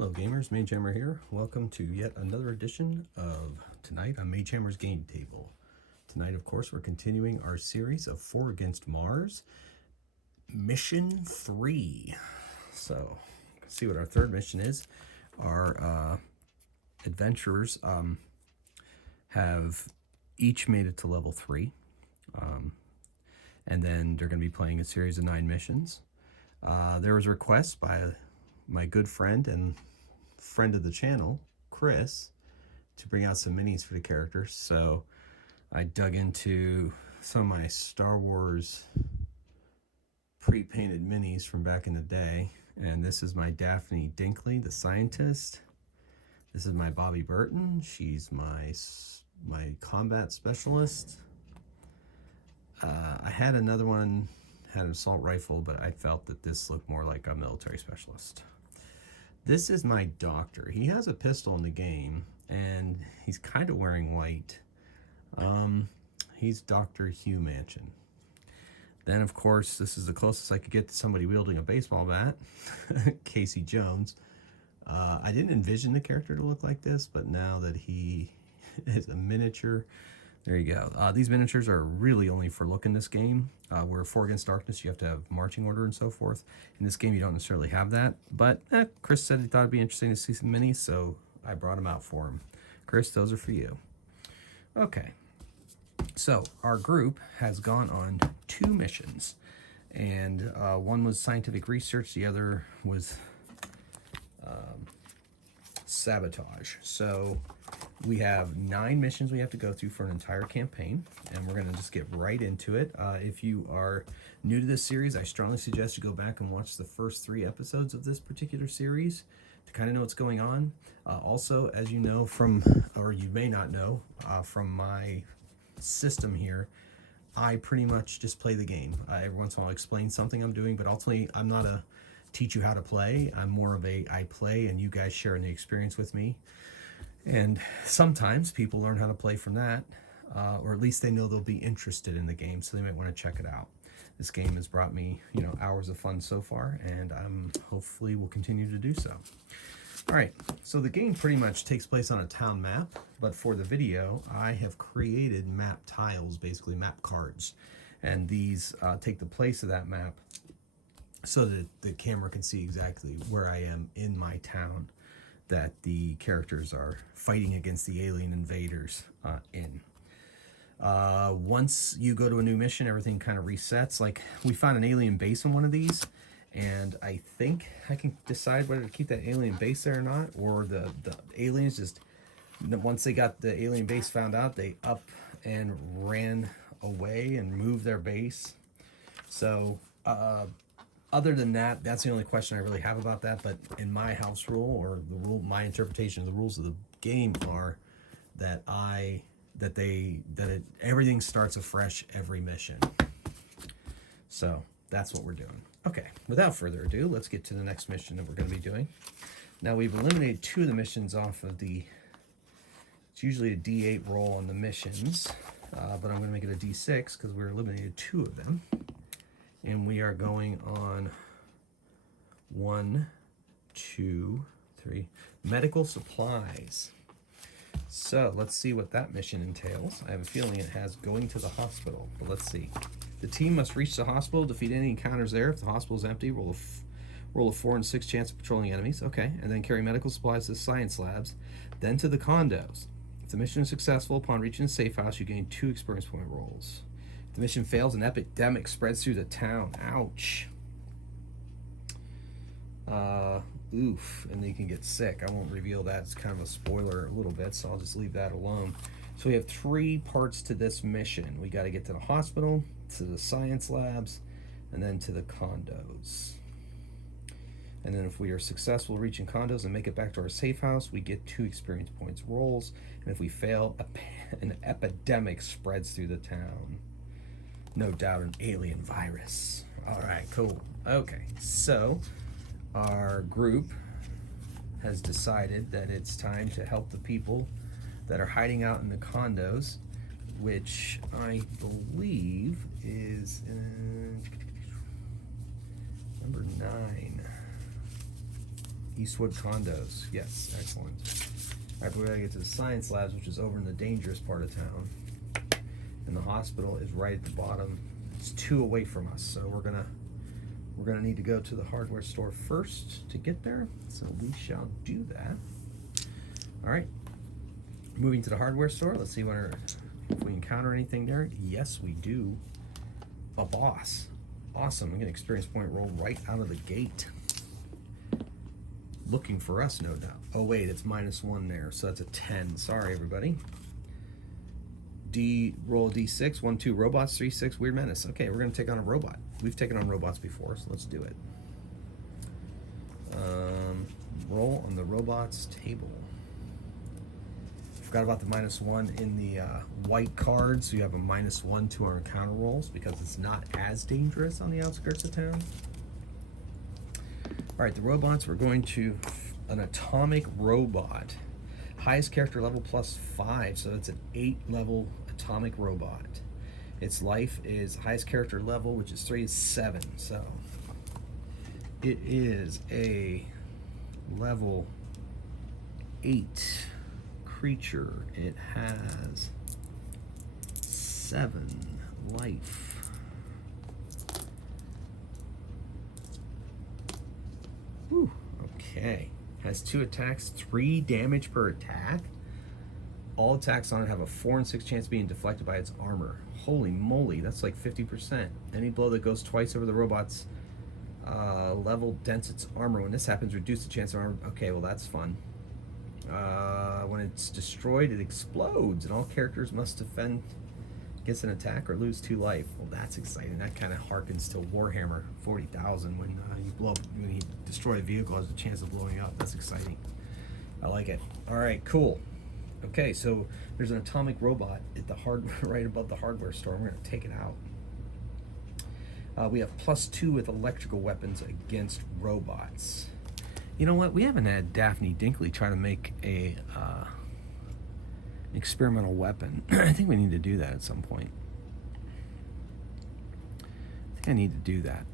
Hello gamers, Magehammer here. Welcome to yet another edition of Tonight on Magehammer's Game Table. Tonight, of course, we're continuing our series of 4 Against Mars, Mission 3. So, let's see what our third mission is. Our adventurers have each made it to level 3. And then they're going to be playing a series of 9 missions. There was a request by my good friend and friend of the channel, Chris, to bring out some minis for the characters. So I dug into some of my Star Wars pre-painted minis from back in the day. And this is my Daphne Dinkley, the scientist. This is my Bobby Burton. She's my combat specialist. I had another one, had an assault rifle, but I felt that this looked more like a military specialist. This is my doctor. He has a pistol in the game, and he's kind of wearing white. He's Dr. Hugh Manchin. Then, of course, this is the closest I could get to somebody wielding a baseball bat, Casey Jones. I didn't envision the character to look like this, but now that he is a miniature, there you go. These miniatures are really only for look in this game. Where 4 Against Darkness, you have to have marching order and so forth. In this game, you don't necessarily have that. But Chris said he thought it'd be interesting to see some minis, so I brought them out for him. Chris, those are for you. Okay. So our group has gone on 2 missions. And one was scientific research. The other was sabotage. So we have 9 missions we have to go through for an entire campaign, and we're going to just get right into it. If you are new to this series, I strongly suggest you go back and watch the first 3 episodes of this particular series to kind of know what's going on. Also, as you know from, or you may not know, from my system here, I pretty much just play the game. Every once in a while I'll explain something I'm doing, but ultimately I'm not a teach you how to play. I'm more of a I play and you guys sharing the experience with me. And sometimes people learn how to play from that, or at least they know they'll be interested in the game, so they might want to check it out. This game has brought me, hours of fun so far, and hopefully will continue to do so. All right, so the game pretty much takes place on a town map, but for the video, I have created map tiles, basically map cards, and these take the place of that map so that the camera can see exactly where I am in my town that the characters are fighting against the alien invaders in. Once you go to a new mission, everything kind of resets. Like, we found an alien base on one of these, and I think I can decide whether to keep that alien base there or not, or the aliens just, once they got the alien base found out, they up and ran away and moved their base. So, other than that, that's the only question I really have about that. But in my house rule, or the rule, my interpretation of the rules of the game are that everything starts afresh every mission. So that's what we're doing. Okay, without further ado, let's get to the next mission that we're going to be doing. Now, we've eliminated 2 of the missions off of the. It's usually a D8 roll on the missions, but I'm going to make it a D6 because we're eliminated 2 of them. And we are going on 1, 2, 3 medical supplies. So let's see what that mission entails. I have a feeling it has going to the hospital, but let's see. The team must reach the hospital, defeat any encounters there. If the hospital is empty, roll a 4 and 6 chance of patrolling enemies. Okay, and then carry medical supplies to the science labs, then to the condos. If the mission is successful, upon reaching the safe house, you gain 2 experience point rolls. If the mission fails, an epidemic spreads through the town. Ouch. Oof, and they can get sick. I won't reveal that. It's kind of a spoiler a little bit, so I'll just leave that alone. So we have 3 parts to this mission. We got to get to the hospital, to the science labs, and then to the condos. And then if we are successful reaching condos and make it back to our safe house, we get 2 experience points rolls. And if we fail, an epidemic spreads through the town. No doubt an alien virus. All right, cool. Okay, so our group has decided that it's time to help the people that are hiding out in the condos, which I believe is number 9. Eastwood condos. Yes, excellent. All right, but we gotta get to the science labs, which is over in the dangerous part of town. And the hospital is right at the bottom. It's 2 away from us, so we're gonna need to go to the hardware store first to get there. So we shall do that. All right, moving to the hardware store. Let's see if we encounter anything there. Yes, we do. A boss. Awesome. I'm gonna experience point roll right out of the gate. Looking for us, no doubt. Oh wait, it's -1 there, so that's a 10. Sorry, everybody. Roll D6, 1, 2 robots, 3, 6 weird menace. Okay, we're gonna take on a robot. We've taken on robots before, so let's do it. Roll on the robots table. Forgot about the -1 in the white card, so you have a -1 to our encounter rolls because it's not as dangerous on the outskirts of town. All right, the robots, we're going to an atomic robot. Highest character level +5, so it's an 8-level atomic robot. Its life is highest character level, which is 3, is 7. So it is a level 8 creature. It has 7 life. Whew, okay. Has 2 attacks, 3 damage per attack. All attacks on it have a 4 and 6 chance of being deflected by its armor. Holy moly, that's like 50%. Any blow that goes twice over the robot's level dents its armor. When this happens, reduce the chance of armor. Okay, well that's fun. When it's destroyed, it explodes, and all characters must defend against an attack or lose 2 life. Well, that's exciting. That kind of harkens to Warhammer 40,000 when you destroy a vehicle, has a chance of blowing up. That's exciting. I like it. All right, cool. Okay, so there's an atomic robot at the right above the hardware store. We're going to take it out. We have +2 with electrical weapons against robots. You know what? We haven't had Daphne Dinkley try to make a experimental weapon. I think we need to do that at some point. I think I need to do that.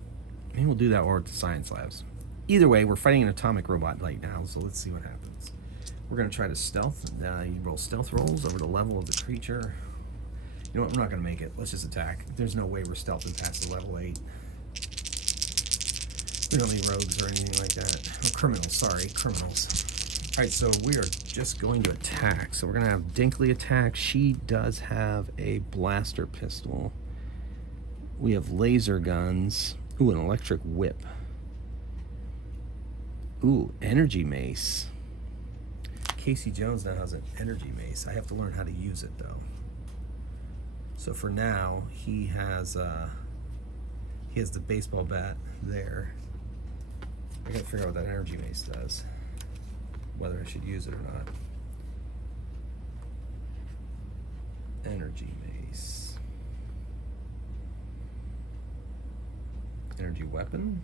Maybe we'll do that or at the science labs. Either way, we're fighting an atomic robot right now, so let's see what happens. We're going to try to stealth. You roll stealth rolls over the level of the creature. You know what? I'm not going to make it. Let's just attack. There's no way we're stealthing past the level 8. We don't need rogues or anything like that. Oh, criminals, sorry, criminals. All right, so we are just going to attack. So we're going to have Dinkley attack. She does have a blaster pistol. We have laser guns. Ooh, an electric whip. Ooh, energy mace. Casey Jones now has an energy mace. I have to learn how to use it, though. So for now, he has the baseball bat there. I gotta figure out what that energy mace does, whether I should use it or not. Energy mace. Energy weapon.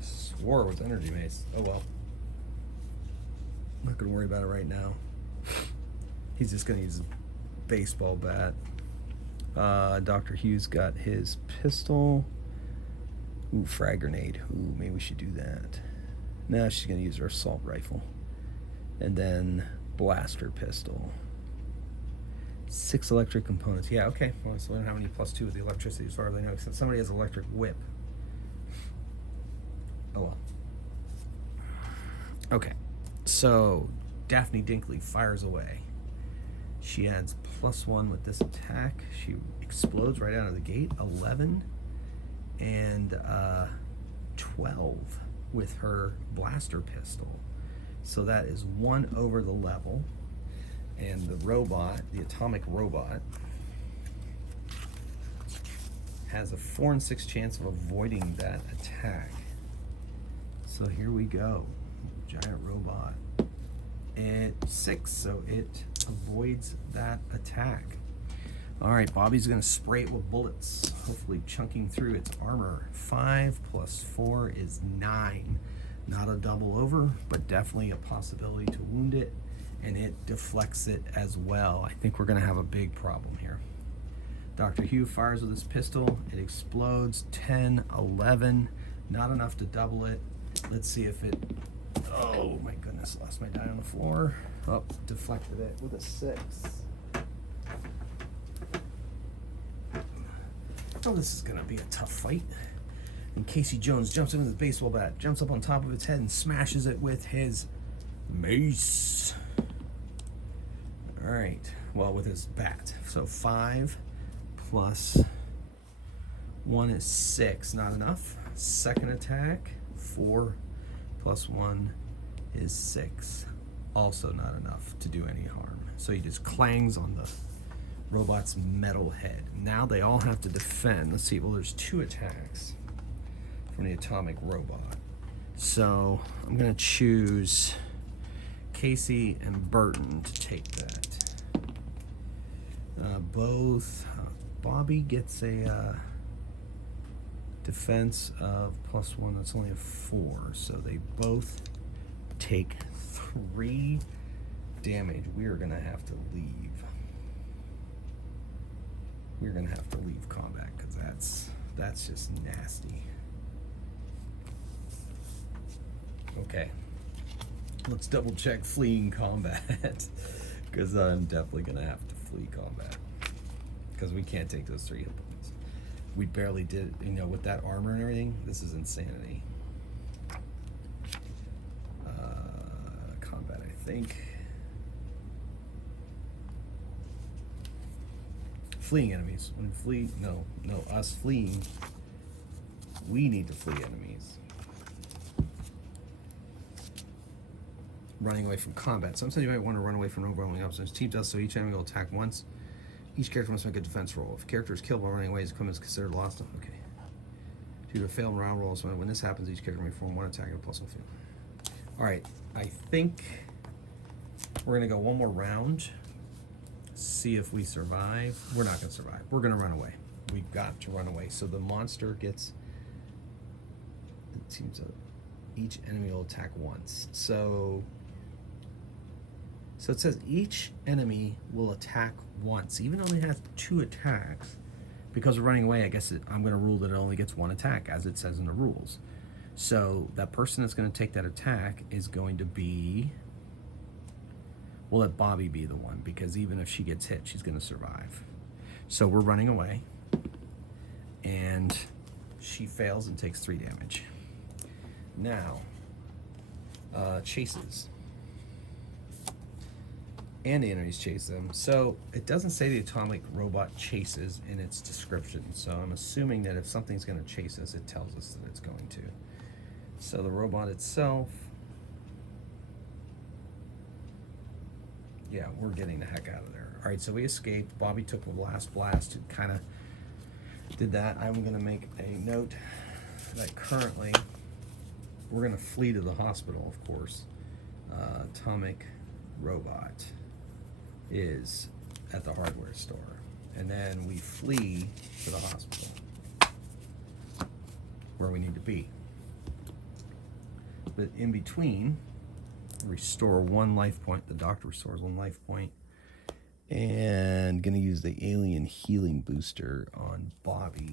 Swore with energy mace. Oh well. I'm not gonna worry about it right now. He's just gonna use a baseball bat. Dr. Hughes got his pistol. Ooh, frag grenade. Ooh, maybe we should do that. No, she's gonna use her assault rifle. And then blaster pistol. 6 electric components. Yeah, okay. Well, so we don't have any +2 with the electricity as far as I know, except somebody has an electric whip. Oh well. Okay. So Daphne Dinkley fires away. She adds +1 with this attack. She explodes right out of the gate. 11 and 12 with her blaster pistol. So that is 1 over the level. And the robot, the atomic robot, has a 4 and 6 chance of avoiding that attack. So here we go. Giant robot. And 6, so it avoids that attack. All right, Bobby's gonna spray it with bullets, hopefully chunking through its armor. 5 + 4 is 9. Not a double over, but definitely a possibility to wound it, and it deflects it as well. I think we're gonna have a big problem here. Dr. Hugh fires with his pistol. It explodes. 10, 11. Not enough to double it. Let's see if it... Oh my goodness, lost my die on the floor. Oh, deflected it with a 6. Oh, this is gonna be a tough fight. And Casey Jones jumps in with his baseball bat, jumps up on top of its head and smashes it with his mace. All right, well, with his bat. So 5 plus 1 is 6, not enough. Second attack, 4 plus 1 is 6. Also not enough to do any harm. So he just clangs on the robot's metal head. Now they all have to defend. Let's see, well, there's 2 attacks from the atomic robot. So I'm gonna choose Casey and Burton to take that. Bobby gets a defense of +1. That's only a 4. So they both take 3 damage. We are gonna have to leave. We're gonna have to leave combat because that's just nasty. Okay, let's double check fleeing combat because I'm definitely gonna have to flee combat because we can't take those 3 hit points. We barely did, you know, with that armor and everything. This is insanity. Combat, I think. Fleeing enemies. When us fleeing, we need to flee enemies. Running away from combat. Sometimes you might want to run away from overwhelming opposition. Team does so. Each enemy will attack once. Each character must make a defense roll. If a character is killed while running away, his equipment is considered lost. Okay. Due to failed round rolls, when this happens, each character may perform 1 attack and +1 field. All right. I think we're gonna go one more round. See if we survive. We're not gonna survive. We're gonna run away. We've got to run away. So the monster gets. It seems that each enemy will attack once. So it says each enemy will attack once, even though it has 2 attacks. Because we're running away, I guess I'm going to rule that it only gets 1 attack, as it says in the rules. So that person that's going to take that attack is going to be... We'll let Bobby be the one, because even if she gets hit, she's going to survive. So we're running away, and she fails and takes 3 damage. Now, chases. And the enemies chase them. So it doesn't say the atomic robot chases in its description. So I'm assuming that if something's going to chase us, it tells us that it's going to. So the robot itself, yeah, we're getting the heck out of there. All right, so we escaped. Bobby took the last blast and kind of did that. I'm going to make a note that currently we're going to flee to the hospital, of course. Atomic robot is at the hardware store, and then we flee to the hospital where we need to be. But in between, restore 1 life point. The doctor restores 1 life point, and gonna use the alien healing booster on Bobby.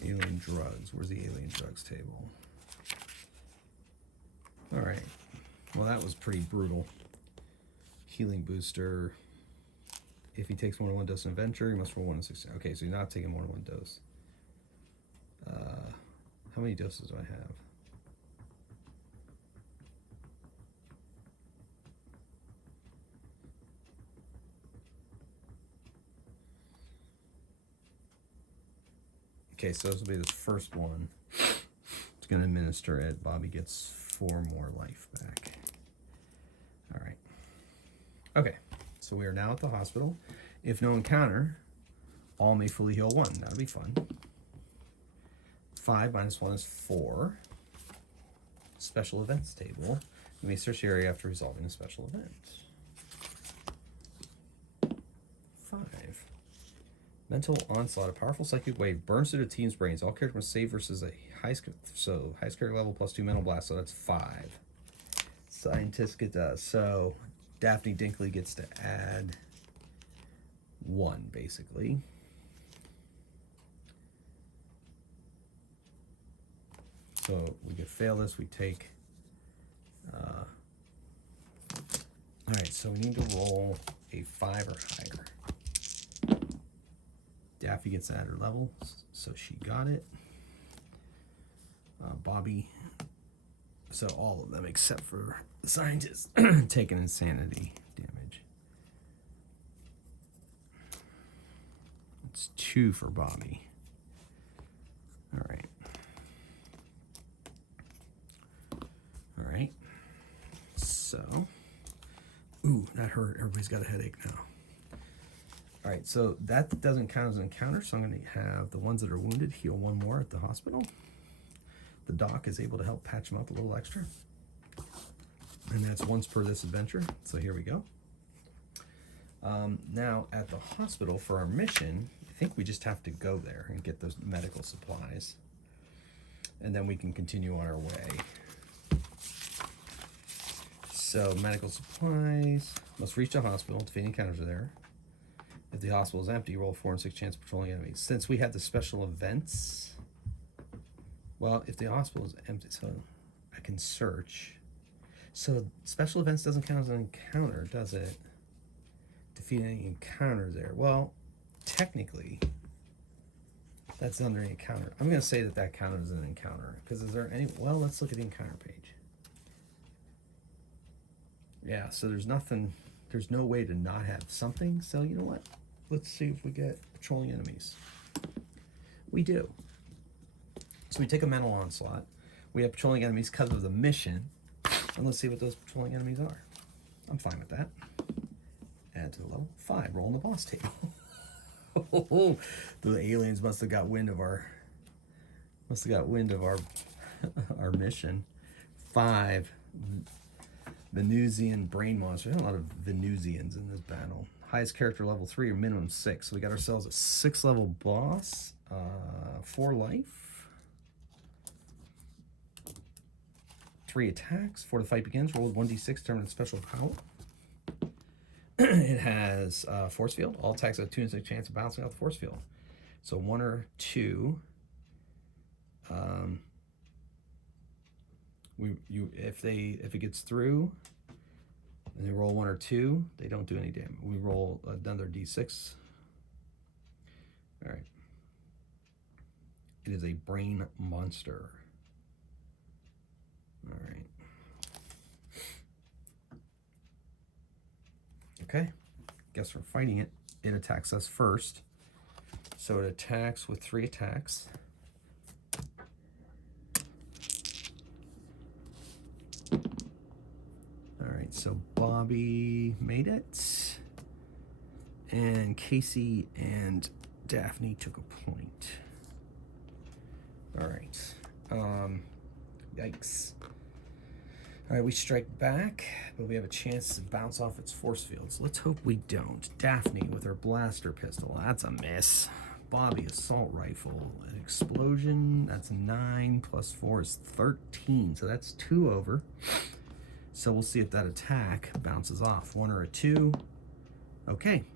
Alien drugs. Where's the alien drugs table? All right. Well, that was pretty brutal. Healing booster. If he takes more than 1 dose in adventure, he must roll 1 in 16. Okay, so you're not taking more than 1 dose. How many doses do I have? Okay, so this will be the first one. It's going to administer it. Bobby gets 4 more life back. All right. Okay, so we are now at the hospital. If no encounter, all may fully heal 1. That'll be fun. 5 minus 1 is 4. Special events table. You may search the area after resolving a special event. 5. Mental onslaught. A powerful psychic wave burns through the team's brains. All characters must save versus a highest character level plus 2 mental blast. So that's 5. Scientists get so Daphne Dinkley gets to add 1 basically. So we could fail this. We take. All right, so we need to roll a 5 or higher. Daffy gets at her level, so she got it. Bobby, so all of them except for the scientist take an insanity damage. It's 2 for Bobby. All right. All right. So, ooh, that hurt. Everybody's got a headache now. All right, so that doesn't count as an encounter, so I'm going to have the ones that are wounded heal 1 more at the hospital. The doc is able to help patch them up a little extra. And that's once per this adventure, so here we go. Now, at the hospital for our mission, I think we just have to go there and get those medical supplies. And then we can continue on our way. So, medical supplies. Must reach the hospital. Defeating encounters are there. If the hospital is empty, roll a 4 and 6 chance of patrolling enemies. Since we have the special events, well, if the hospital is empty, so I can search. So special events doesn't count as an encounter, does it? Defeat any encounter there. Well, technically, that's under an encounter. I'm going to say that that counted as an encounter. Because is there any... Well, let's look at the encounter page. Yeah, so there's nothing... There's no way to not have something. So you know what? Let's see if we get patrolling enemies. We do. So we take a mental onslaught. We have patrolling enemies because of the mission. And let's see what those patrolling enemies are. I'm fine with that. Add to the level. 5. Roll on the boss table. The aliens must have got wind of our our mission. 5. Venusian brain monster. There's a lot of Venusians in this battle. Highest character level 3 or minimum 6. So we got ourselves a 6 level boss. 4 life. 3 attacks. 4 the fight begins. Roll with 1d6. Determine its special power. It has force field. All attacks have 2 and 6 chance of bouncing off the force field. So 1 or 2. If it gets through and they roll 1 or 2, they don't do any damage. We roll another d6. All right. It is a brain monster. All right. Okay. Guess we're fighting it. It attacks us first. So it attacks with 3 attacks. So Bobby made it, and Casey and Daphne took a point. All right. Yikes. All right, we strike back, but we have a chance to bounce off its force field. So let's hope we don't. Daphne with her blaster pistol. That's a miss. Bobby, assault rifle. An explosion. That's 9 plus 4 is 13. So that's 2 over. So we'll see if that attack bounces off. 1 or a 2. Okay,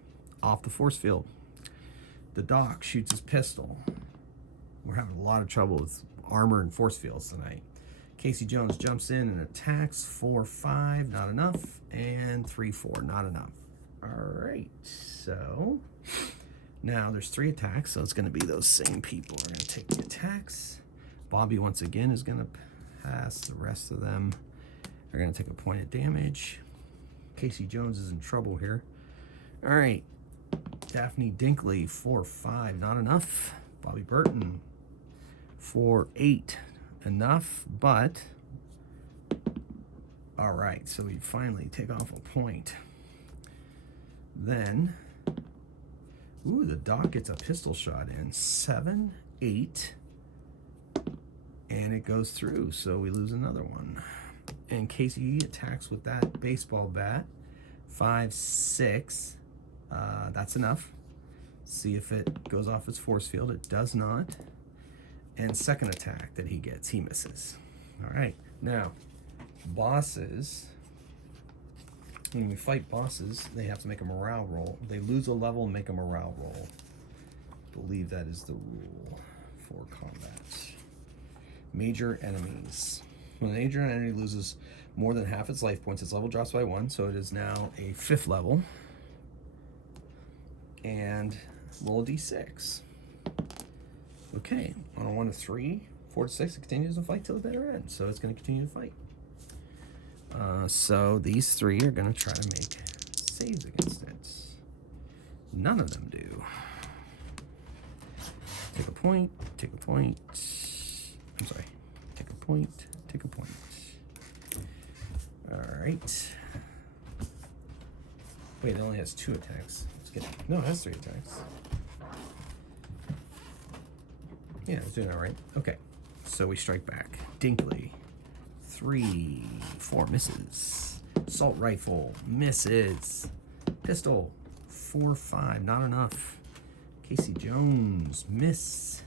off the force field. The doc shoots his pistol. We're having a lot of trouble with armor and force fields tonight. Casey Jones jumps in and attacks. 4, 5, not enough. And 3, 4, not enough. All right, so now there's 3 attacks, so it's going to be those same people are going to take the attacks. Bobby, once again, is going to pass. The rest of them are going to take a point of damage. Casey Jones is in trouble here. All right. Daphne Dinkley, 4, 5, not enough. Bobby Burton, 4, 8, enough, but... All right, so we finally take off a point. Then, ooh, the doc gets a pistol shot in. 7, 8, and it goes through, so we lose another one. And Casey attacks with that baseball bat. 5, 6. That's enough. See if it goes off its force field. It does not. And second attack that he gets, he misses. All right, now, bosses, when we fight bosses, they have to make a morale roll. They lose a level and make a morale roll. I believe that is the rule for combat. Major enemies. When a major enemy loses more than half its life points, its level drops by 1, so it is now a 5th level. And roll a d6. Okay, on a 1 to 3, 4 to 6, it continues to fight till the bitter end. So it's going to continue to fight. So these 3 are going to try to make saves against it. None of them do. Take a point, take a point. I'm sorry, take a point, take a point. All right. Wait, it only has 2 attacks. No, it has 3 attacks. Yeah, it's doing all right. Okay, so we strike back. Dinkley, 3, 4 misses. Assault rifle, misses. Pistol, 4, 5, not enough. Casey Jones, miss.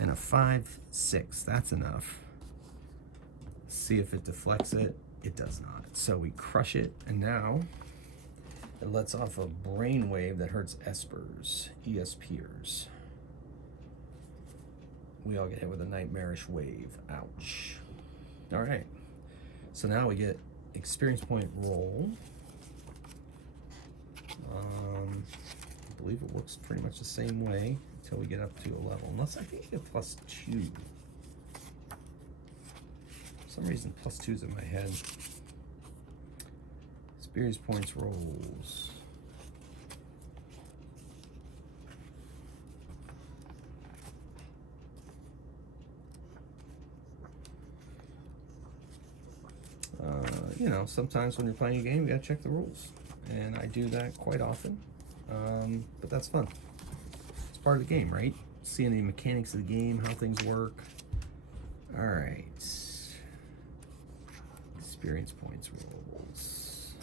And a 5, 6, that's enough. See if it deflects it. It does not. So we crush it, and now it lets off a brainwave that hurts espers, ESPers. We all get hit with a nightmarish wave. Ouch. All right. So now we get experience point roll. I believe it works pretty much the same way until we get up to a level. Unless I think you get +2. For some reason, +2's in my head. Experience points rolls. You know, sometimes when you're playing a game, you gotta check the rules. And I do that quite often. But that's fun. It's part of the game, right? Seeing the mechanics of the game, how things work. All right. Experience points rolls.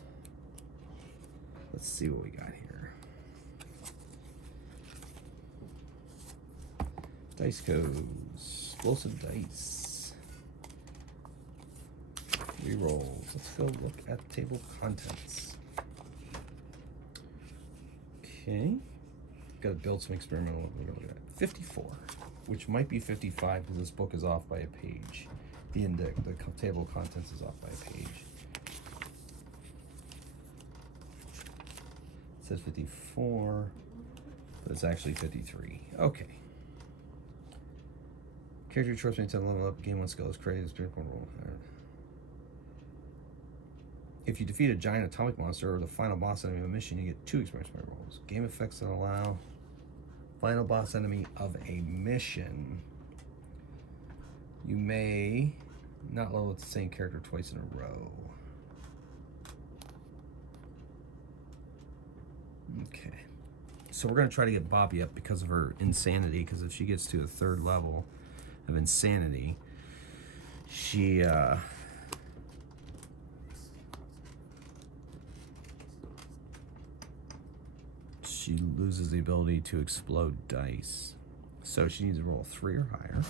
Let's see what we got here. Dice codes. Explosive dice. Rerolls. Let's go look at the table of contents. Okay. Got to build some experimental. We're going to look at 54, which might be 55 because this book is off by a page. The index, the table of contents is off by a page. It says 54, but it's actually 53. Okay. Character choice makes a level up. Game 1 skill is created. Spirit point roll. If you defeat a giant atomic monster or the final boss enemy of a mission, you get 2 experience point rolls. Game effects that allow final boss enemy of a mission. You may not level with the same character twice in a row. Okay. So we're going to try to get Bobby up because of her insanity, because if she gets to a 3rd level of insanity, she loses the ability to explode dice. So she needs to roll 3 or higher.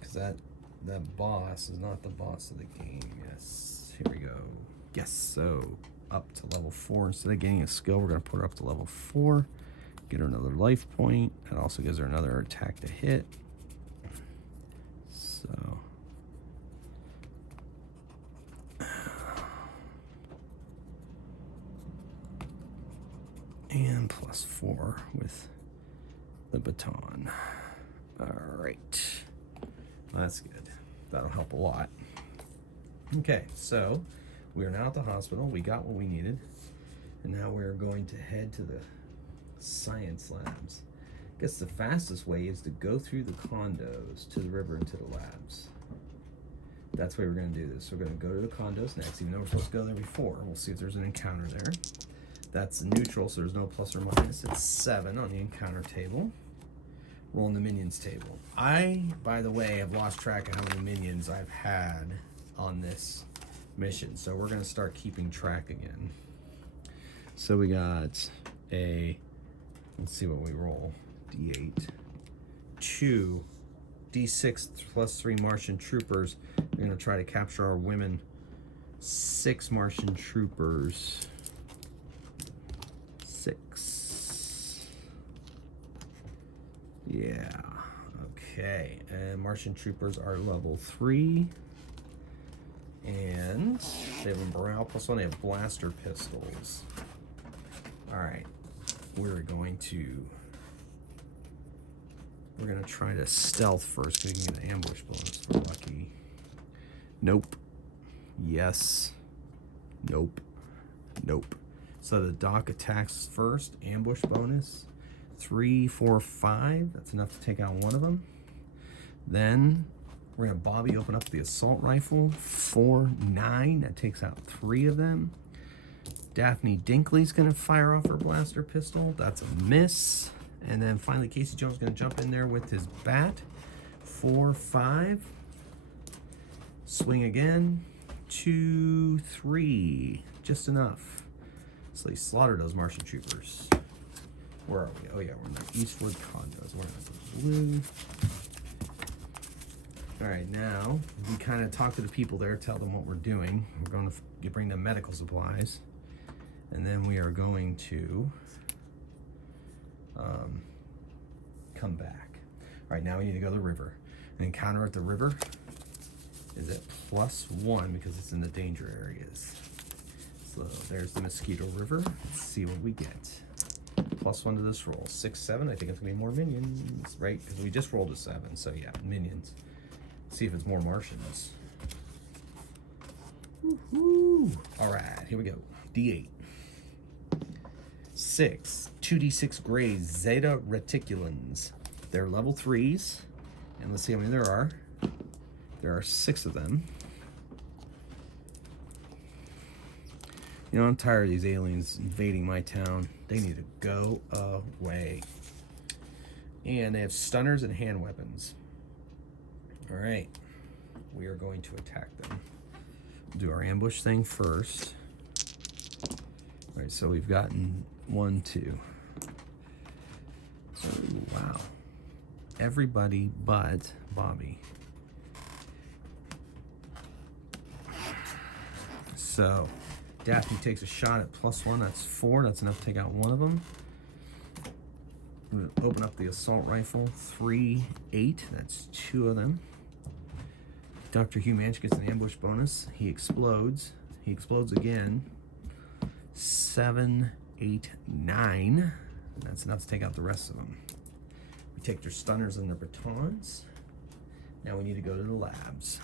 Because that boss is not the boss of the game. Yes, here we go. Yes, so up to level 4. Instead of getting a skill, we're going to put her up to level 4. Get her another life point. It also gives her another attack to hit. So and +4 with the baton. All right, that's good. That'll help a lot. Okay, so we are now at the hospital. We got what we needed, and now we're going to head to the science labs. I guess the fastest way is to go through the condos to the river and to the labs. That's the way we're going to do this. We're going to go to the condos next, even though we're supposed to go there before. We'll see if there's an encounter there. That's neutral, so there's no plus or minus. It's 7 on the encounter table. Roll in the minions table. I, by the way, have lost track of how many minions I've had on this mission, so we're going to start keeping track again. So we got a, let's see what we roll. D8. 2 D6 plus 3 Martian troopers. We're going to try to capture our women. 6 Martian troopers. 6. Yeah. Okay. And Martian troopers are level 3. And they have a morale +1. They have blaster pistols. Alright. We're going to try to stealth first because we can get an ambush bonus if we're lucky. Nope. Yes. Nope. Nope. So the dock attacks first. Ambush bonus. 3, 4, 5. That's enough to take out one of them. Then we're going to Bobby open up the assault rifle. 4, 9. That takes out 3 of them. Daphne Dinkley's going to fire off her blaster pistol. That's a miss. And then finally Casey Jones is going to jump in there with his bat. 4, 5. Swing again. 2, 3. Just enough. So they slaughter those Martian troopers. Where are we? Oh yeah, we're in the Eastward condos. We're in the blue. Alright, now we kind of talk to the people there, tell them what we're doing. We're going to bring them medical supplies. And then we are going to come back. Alright, now we need to go to the river. An encounter at the river is at +1 because it's in the danger areas. So there's the Mosquito River. Let's see what we get. +1 to this roll. 6, 7. I think it's gonna be more minions, right? Because we just rolled a 7, so yeah, minions. See if it's more Martians. Woohoo! Alright, here we go. D8. 6. 2d6 Greys, Zeta Reticulans. They're level 3s. And let's see how many there are. There are 6 of them. You know, I'm tired of these aliens invading my town. They need to go away. And they have stunners and hand weapons. Alright. We are going to attack them. We'll do our ambush thing first. Alright, so we've gotten 1, 2. Oh, wow. Everybody but Bobby. So Daphne takes a shot at +1. That's 4. That's enough to take out one of them. I'm going to open up the assault rifle. 3, 8. That's 2 of them. Dr. Hugh Manch gets an ambush bonus. He explodes. He explodes again. 7, 8, 9. That's enough to take out the rest of them. We take their stunners and their batons. Now we need to go to the labs.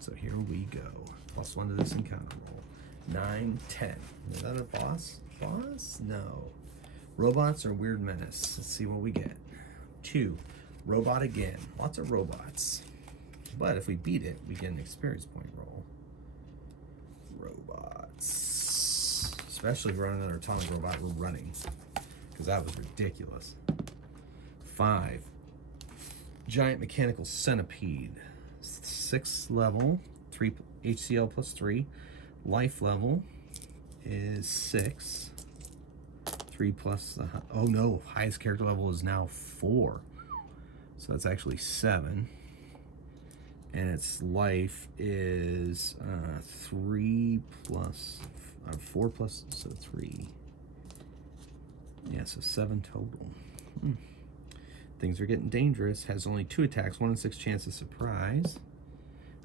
So here we go. +1 to this encounter roll. 9, 10. Is that a boss? Boss? No. Robots or weird menace? Let's see what we get. 2. Robot again. Lots of robots. But if we beat it, we get an experience point roll. Robots. Especially if we're on another atomic robot, we're running. Because that was ridiculous. 5. Giant mechanical centipede. 6th level. 3 HCL +3. Life level is 6. 3 plus the, oh no, highest character level is now 4. So that's actually 7. And its life is 3 plus 4 plus, so 3. Yeah, so 7 total. Things are getting dangerous. Has only 2 attacks, 1 in 6 chance of surprise.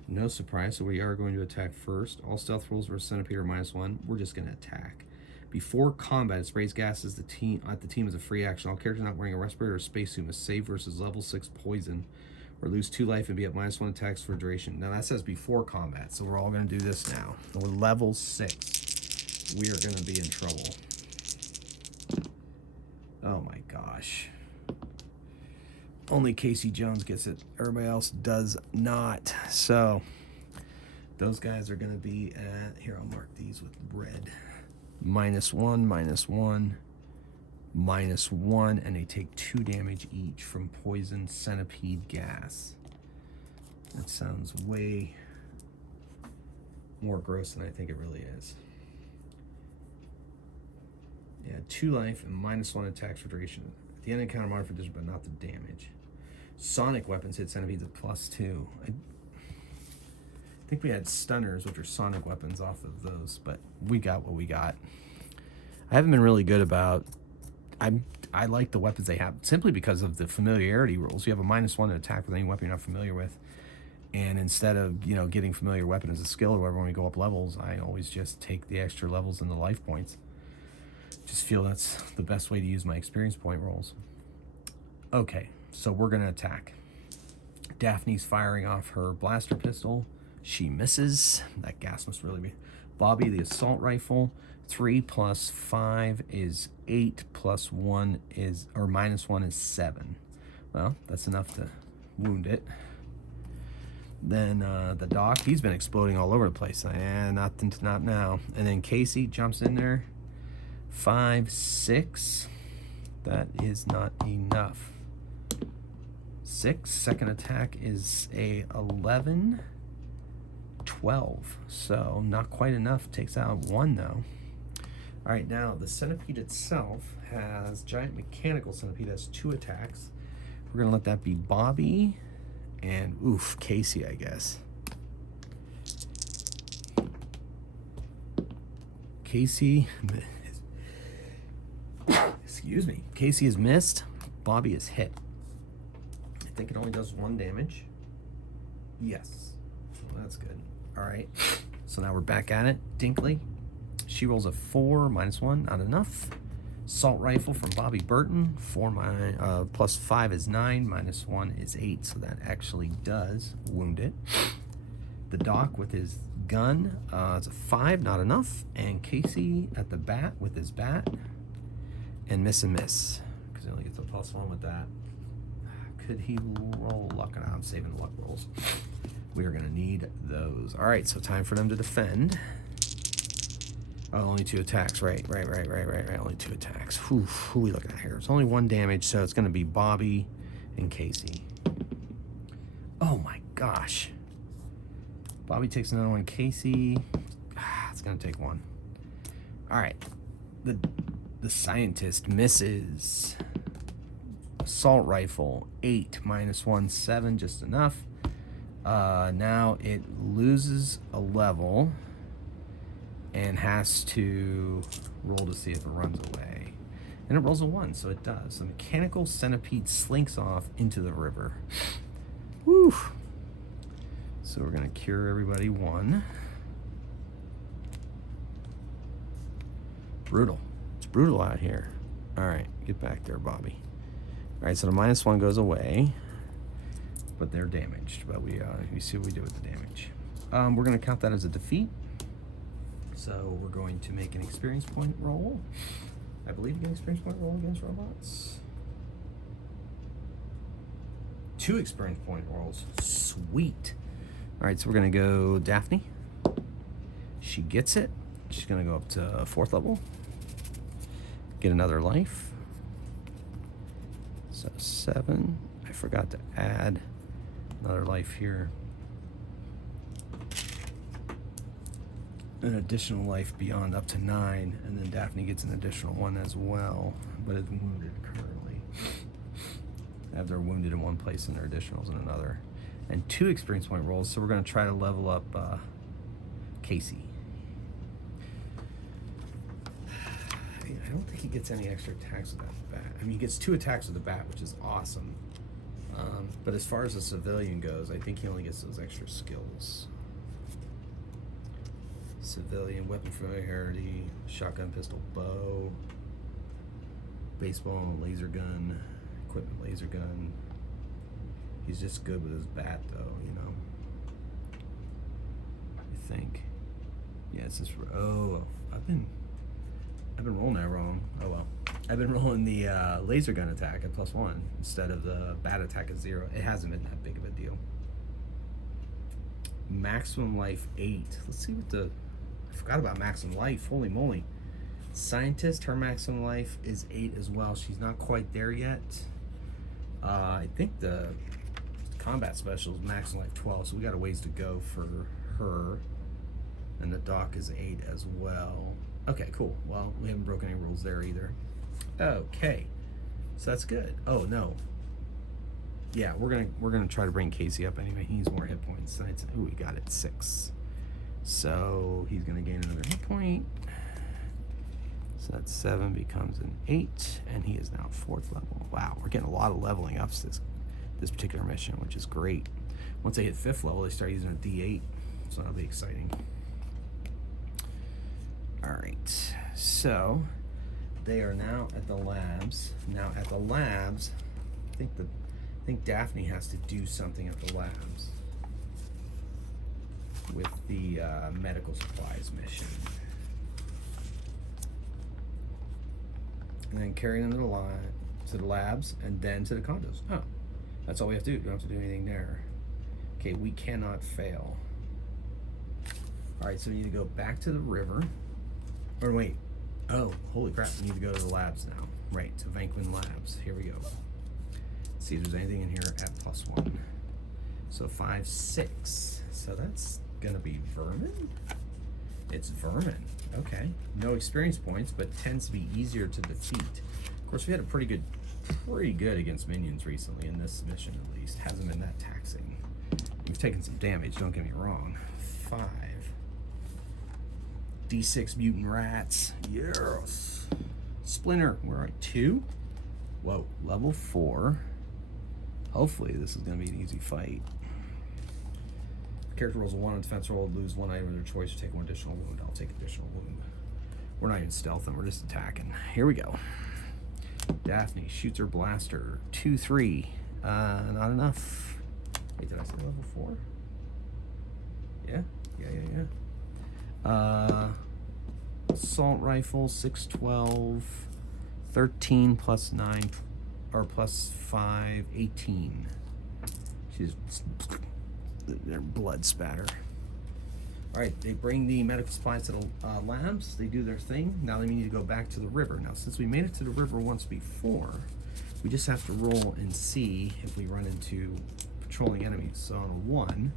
No surprise, so we are going to attack first. All stealth rolls versus centipede are -1. We're just going to attack. Before combat, it sprays gases at the team as a free action. All characters not wearing a respirator or spacesuit must save versus level 6 poison, or lose 2 life and be at -1 attacks for duration. Now that says before combat, so we're all going to do this now. We're level 6. We are going to be in trouble. Oh my gosh. Only Casey Jones gets it. Everybody else does not. So those guys are going to be at, here, I'll mark these with red. -1, -1, -1, and they take 2 damage each from poison centipede gas. That sounds way more gross than I think it really is. had 2 life and -1 attacks for duration. At the end of the encounter, modifier for this, but not the damage. Sonic weapons hit centipedes at +2. I think we had stunners, which are sonic weapons, off of those, but we got what we got. I haven't been really good about... I like the weapons they have simply because of the familiarity rules. You have a -1 to attack with any weapon you're not familiar with. And instead of, getting familiar weapon as a skill or whatever, when we go up levels, I always just take the extra levels and the life points. Just feel that's the best way to use my experience point rolls. Okay, so we're going to attack. Daphne's firing off her blaster pistol. She misses. That gas must really be... Bobby, the assault rifle. 3 + 5 is 8, + 1 is... or -1 is 7. Well, that's enough to wound it. Then the Doc, he's been exploding all over the place. Not now. And then Casey jumps in there. 5, 6. That is not enough. 6. Second attack is a 11. 12. So not quite enough. Takes out 1 though. All right, now the centipede itself has... Giant mechanical centipede has 2 attacks. We're gonna let that be Bobby and Casey, I guess. Casey, excuse me. Casey is missed. Bobby is hit. I think it only does 1 damage. Yes, well, that's good. All right, so now we're back at it. Dinkley, she rolls a 4, -1, not enough. Assault rifle from Bobby Burton. 4 + 5 is 9, -1 is 8, so that actually does wound it. The Doc with his gun, it's a 5, not enough. And Casey at the bat with his bat, and miss, because he only gets a +1 with that. Could he roll luck? No, I'm saving the luck rolls. We are gonna need those. All right, so time for them to defend. Oh, only 2 attacks, right. Only 2 attacks. Who are we looking at here? It's only 1 damage, so it's going to be Bobby and Casey. Oh my gosh. Bobby takes another 1. Casey, it's going to take 1. All right. The scientist misses. Assault rifle, 8 -1, 7, just enough. Now it loses a level and has to roll to see if it runs away. And it rolls a 1, so it does. The mechanical centipede slinks off into the river. Woo! So we're gonna cure everybody 1. Brutal. It's brutal out here. All right, get back there, Bobby. All right, so the -1 goes away, but they're damaged. But we see what we do with the damage. We're gonna count that as a defeat. So we're going to make an experience point roll. I believe you get an experience point roll against robots. 2 experience point rolls. Sweet. All right, so we're gonna go Daphne. She gets it. She's gonna go up to 4th level. Get another life. So 7. I forgot to add another life here. An additional life beyond up to 9, and then Daphne gets an additional 1 as well, but is wounded currently. They have their wounded in one place and their additionals in another. And 2 experience point rolls, so we're going to try to level up Casey. I don't think he gets any extra attacks with that bat. I mean, he gets 2 attacks with the bat, which is awesome. But as far as a civilian goes, I think he only gets those extra skills. Civilian, weapon familiarity, shotgun, pistol, bow, baseball, laser gun, equipment, laser gun. He's just good with his bat, though, I think. Yeah, it's just... Oh, I've been rolling that wrong. Oh well. I've been rolling the laser gun attack at +1 instead of the bat attack at 0. It hasn't been that big of a deal. Maximum life 8. Let's see what the... I forgot about maximum life. Holy moly. Scientist, her maximum life is 8 as well. She's not quite there yet. I think the combat special is maximum life 12, so we got a ways to go for her. And the Doc is 8 as well. Okay, cool. Well, we haven't broken any rules there either. Okay, so that's good. Oh no. Yeah, we're gonna try to bring Casey up anyway. He needs more hit points. Ooh, we got it 6. So he's gonna gain another hit point. So that 7 becomes an 8, and he is now 4th level. Wow, we're getting a lot of leveling ups this particular mission, which is great. Once they hit 5th level, they start using a D8, so that'll be exciting. All right, so they are now at the labs. Now at the labs, I think Daphne has to do something at the labs with the medical supplies mission. And then carry them to the labs, and then to the condos. Oh, that's all we have to do. Don't have to do anything there. Okay, we cannot fail. All right, so we need to go back to the river. Or wait. Oh, holy crap! We need to go to the labs now. Right, to Vanquin Labs. Here we go. Let's see if there's anything in here at +1. So 5, 6. So that's gonna be vermin. It's vermin. Okay, no experience points, but tends to be easier to defeat. Of course, we had a pretty good against minions recently in this mission, at least. Hasn't been that taxing. We've taken some damage, don't get me wrong. 5. D6 mutant rats. Yes. Splinter, we're at 2. Whoa, level 4. Hopefully this is gonna be an easy fight. Character rolls a 1 on defense roll, lose 1 item of their choice, or take 1 additional wound. I'll take additional wound. We're not even stealthing, we're just attacking. Here we go. Daphne shoots her blaster. 2, 3. Not enough. Wait, did I say level 4? Yeah. Assault rifle, 6, 12, 13 plus 9, or plus 5, 18. She's their blood spatter. All right, they bring the medical supplies to the labs. They do their thing. Now they need to go back to the river. Now, since we made it to the river once before, we just have to roll and see if we run into patrolling enemies. So on a 1,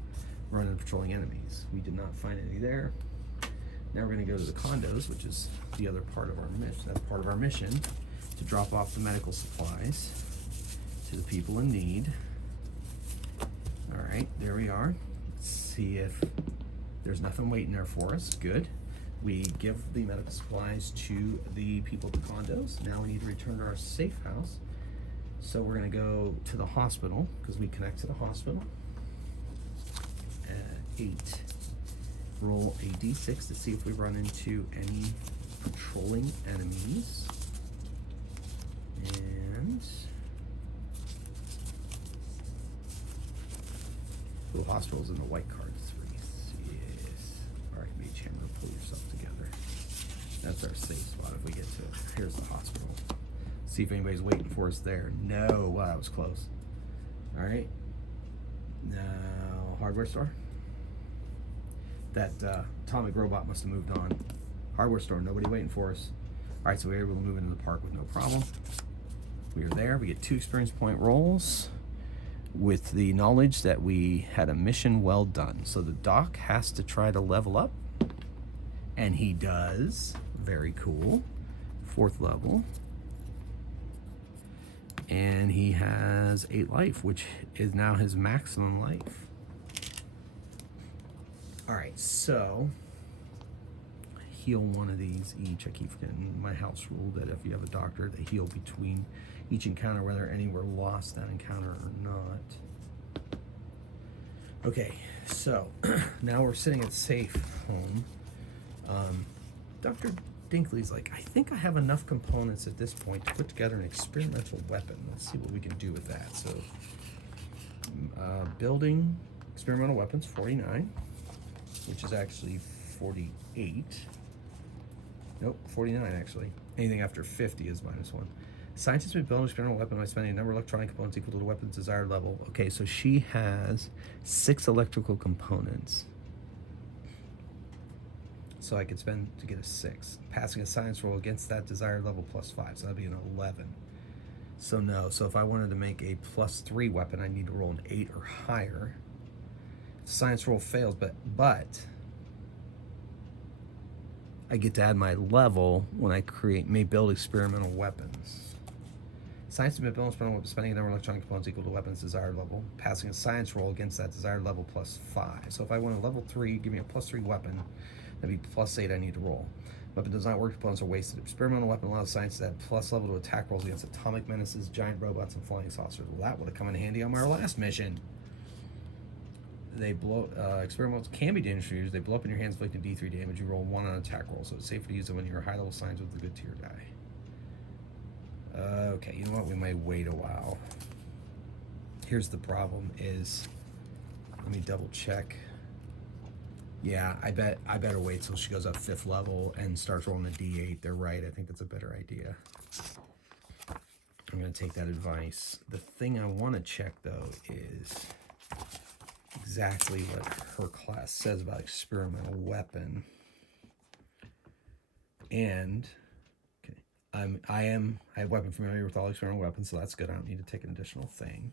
we're running patrolling enemies. We did not find any there. Now we're going to go to the condos, which is the other part of our mission. That's part of our mission, to drop off the medical supplies to the people in need. All right, there we are. Let's see if there's nothing waiting there for us. Good. We give the medical supplies to the people at the condos. Now we need to return to our safe house. So we're going to go to the hospital, because we connect to the hospital. 8. Roll a d6 to see if we run into any patrolling enemies. And the hospital's in the white card. 3. Yes. All right, magehammer, pull yourself together. That's our safe spot if we get to it. Here's the hospital. See if anybody's waiting for us there. No, wow, that was close. All right. Now, hardware store. That atomic robot must have moved on. Hardware store, nobody waiting for us. All right, so we were able to move into the park with no problem. We are there. We get 2 experience point rolls with the knowledge that we had a mission well done. So the doc has to try to level up, and he does. Very cool. 4th level. And he has 8 life, which is now his maximum life. All right, so heal 1 of these each. I keep forgetting my house rule that if you have a doctor, they heal between each encounter, whether any were lost that encounter or not. Okay, so now we're sitting at safe home. Dr. Dinkley's like, I think I have enough components at this point to put together an experimental weapon. Let's see what we can do with that. So, building experimental weapons, 49, which is actually 48. Nope, 49 actually. Anything after 50 is -1. Scientists may build an experimental weapon by spending a number of electronic components equal to the weapon's desired level. Okay, so she has 6 electrical components. So I could spend to get a 6. Passing a science roll against that desired level +5, so that'd be an 11. So no, so if I wanted to make a +3 weapon, I need to roll an 8 or higher. Science roll fails, but I get to add my level when I may build experimental weapons. Science to build experimental weapons, spending a number of electronic components equal to weapons desired level. Passing a science roll against that desired level +5. So if I want a level 3, give me a +3 weapon, that'd be +8 I need to roll. Weapon does not work, components are wasted. Experimental weapon allows science to add plus level to attack rolls against atomic menaces, giant robots, and flying saucers. Well, that would have come in handy on my last mission. They blow. Experimentals can be dangerous for users. They blow up in your hands, inflicting D3 damage. You roll 1 on attack roll, so it's safe to use them when you're high level science with a good tier die. Okay, you know what? We might wait a while. Here's the problem: let me double check. Yeah, I better wait till she goes up 5th level and starts rolling a D8. They're right. I think that's a better idea. I'm going to take that advice. The thing I want to check, though, is exactly what her class says about experimental weapon. And, okay, I have weapon familiar with all experimental weapons, so that's good. I don't need to take an additional thing.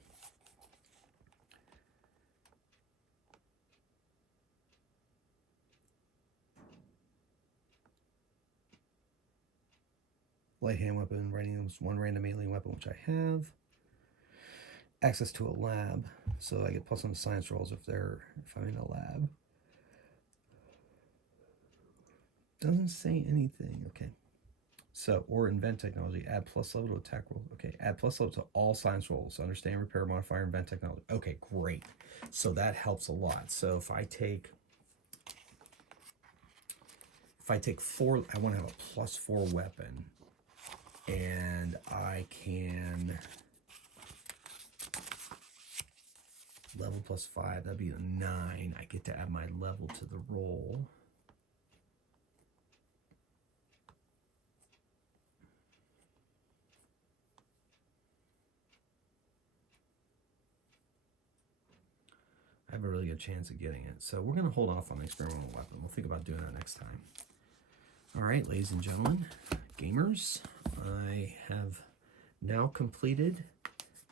Light hand weapon, writing one random alien weapon, which I have. Access to a lab, so I get plus on the science rolls if I'm in a lab. Doesn't say anything. Okay. So, or invent technology, add plus level to attack rolls. Okay, add plus level to all science rolls. Understand, repair, modifier, invent technology. Okay, great. So that helps a lot. So if I take 4, I want to have a +4 weapon. And I can level +5, that'd be a 9. I get to add my level to the roll. I have a really good chance of getting it. So we're going to hold off on the experimental weapon. We'll think about doing that next time. All right, ladies and gentlemen, gamers, I have now completed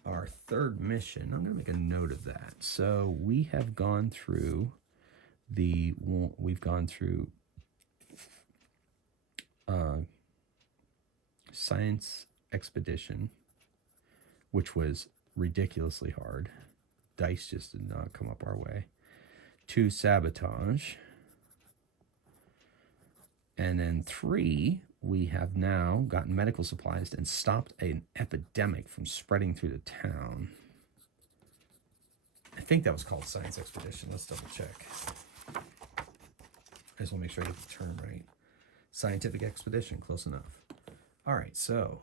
our 3rd mission. I'm going to make a note of that. So we have gone through science expedition, which was ridiculously hard. Dice just did not come up our way. 2, sabotage. And then 3, we have now gotten medical supplies and stopped an epidemic from spreading through the town. I think that was called Science Expedition. Let's double check. I just want to make sure I get the term right. Scientific Expedition, close enough. All right, so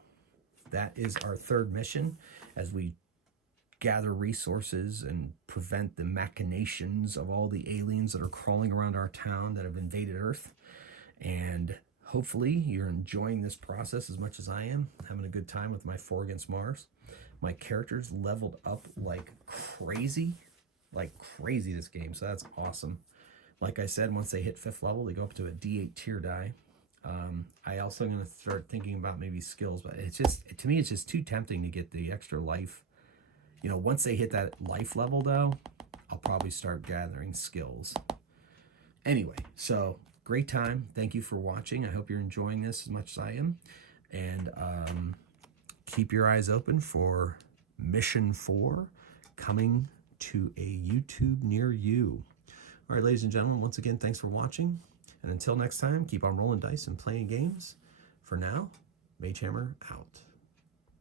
that is our 3rd mission as we gather resources and prevent the machinations of all the aliens that are crawling around our town that have invaded Earth. And hopefully you're enjoying this process as much as I am, having a good time with my 4 against Mars. My characters leveled up like crazy this game, so that's awesome. Like I said, once they hit 5th level, they go up to a D8 tier die. I also am going to start thinking about maybe skills, but it's just, to me, it's just too tempting to get the extra life. You know, once they hit that life level, though, I'll probably start gathering skills. Anyway, so great time. Thank you for watching. I hope you're enjoying this as much as I am. And keep your eyes open for Mission 4 coming to a YouTube near you. All right, ladies and gentlemen, once again, thanks for watching. And until next time, keep on rolling dice and playing games. For now, Magehammer out.